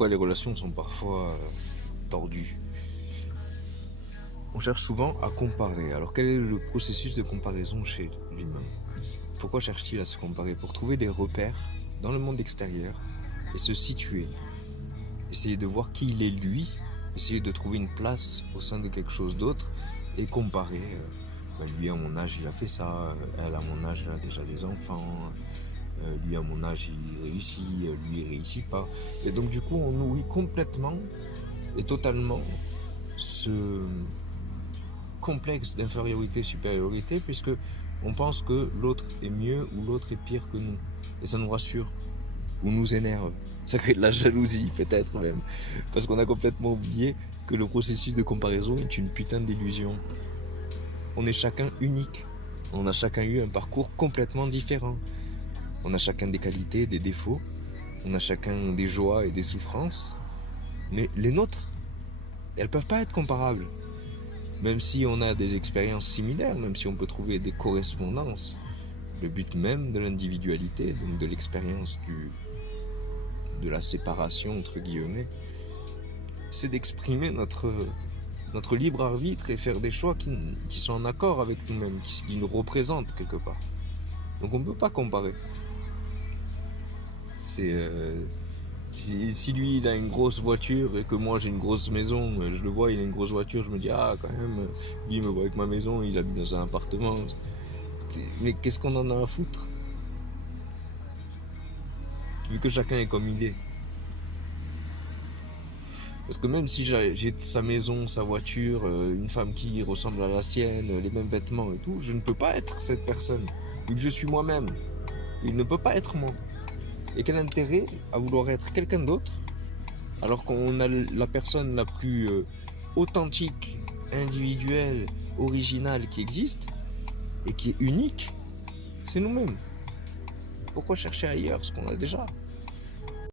pourquoi les relations sont parfois tordues. On cherche souvent à comparer. Alors quel est le processus de comparaison chez l'humain? Pourquoi cherche-t-il à se comparer? Pour trouver des repères dans le monde extérieur et se situer. Essayer de voir qui il est lui, essayer de trouver une place au sein de quelque chose d'autre et comparer. Lui à mon âge il a fait ça, elle à mon âge elle a déjà des enfants, lui à mon âge il réussit, lui il réussit pas. Et donc du coup on nourrit complètement et totalement ce complexe d'infériorité-supériorité puisque on pense que l'autre est mieux ou l'autre est pire que nous. Et ça nous rassure ou nous énerve. Ça crée de la jalousie peut-être même. Parce qu'on a complètement oublié que le processus de comparaison est une putain d'illusion. On est chacun unique. On a chacun eu un parcours complètement différent. On a chacun des qualités, des défauts. On a chacun des joies et des souffrances. Mais les nôtres, elles peuvent pas être comparables. Même si on a des expériences similaires, même si on peut trouver des correspondances, le but même de l'individualité, donc de l'expérience de la séparation entre guillemets, c'est d'exprimer notre libre arbitre et faire des choix qui sont en accord avec nous-mêmes, qui nous représentent quelque part. Donc on ne peut pas comparer. Si lui il a une grosse voiture et que moi j'ai une grosse maison, je le vois, il a une grosse voiture, je me dis ah quand même, lui il me voit avec ma maison, il habite dans un appartement. Mais qu'est-ce qu'on en a à foutre? Vu que chacun est comme il est. Parce que même si j'ai sa maison, sa voiture, une femme qui ressemble à la sienne, les mêmes vêtements et tout, je ne peux pas être cette personne. Vu que je suis moi-même. Il ne peut pas être moi. Et quel intérêt à vouloir être quelqu'un d'autre alors qu'on a la personne la plus authentique, individuelle, originale qui existe et qui est unique, c'est nous-mêmes. Pourquoi chercher ailleurs ce qu'on a déjà?